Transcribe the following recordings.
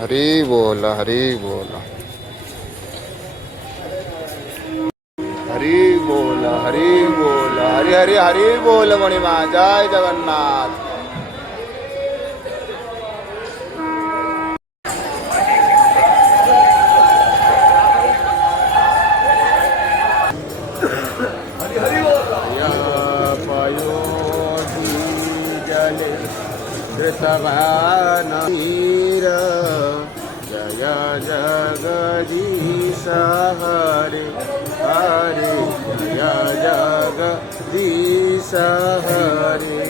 हरी बोल हरी बोल हरी बोल हरी बोल हरी हरी हरी बोल मणिमा जय जगन्नाथ। जले धृतवानीर जय जगदीश हरे हरे जय जगदीश हरे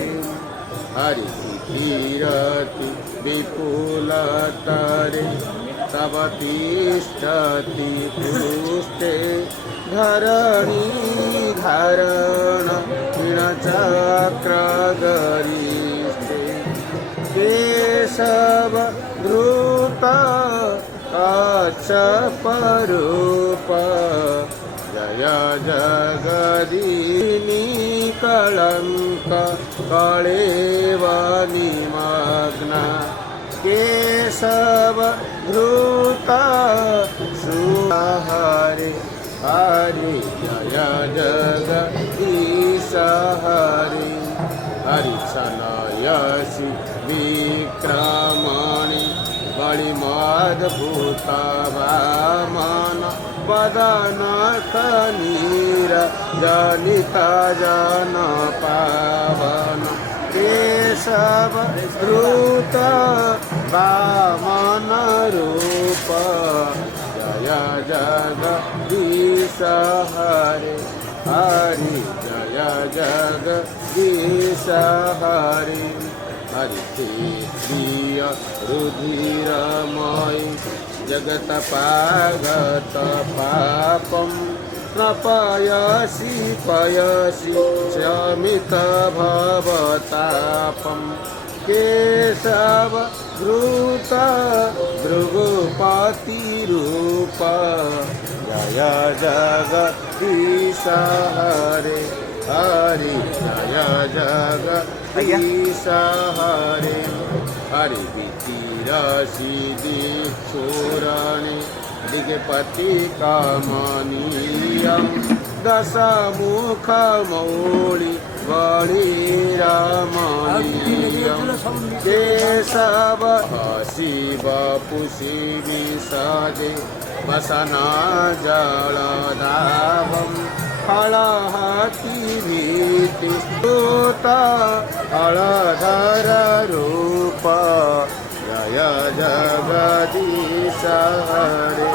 हरि कीरति विपुलतरे तव तिष्ठति पुष्टे धरणी धारण चक्रगरिष्ठे केशव धृत कच्छपरूप जय जगदीनी कलंक कलेव निमग्ना केशव धृत सुहरे हरे जय जगदीश हरे हरि सनयसि विक्रमणि बलिमद्भुत वामन वदन कनीर जनित जन पावन केशव धृत वामन रूप जय जगदीश हरे हरि जय जगदीश हरे हरि प्रिय रुधिरमय जगत्पागत पापं न पयसि पयसि शमित भवतापं केशव धृत भृगुपतिरूप जय जगदीश हरे हरि जय जगदीश हरे हरि वितिरसि दिक्षुरणे दिगपति कमनीयं दशमुखमौळि बलिरमणीयं केशव शिव पुषि विसजे वसना जलदाभं हलहति भीति सूत हलधर रूप जय जगदीश हरे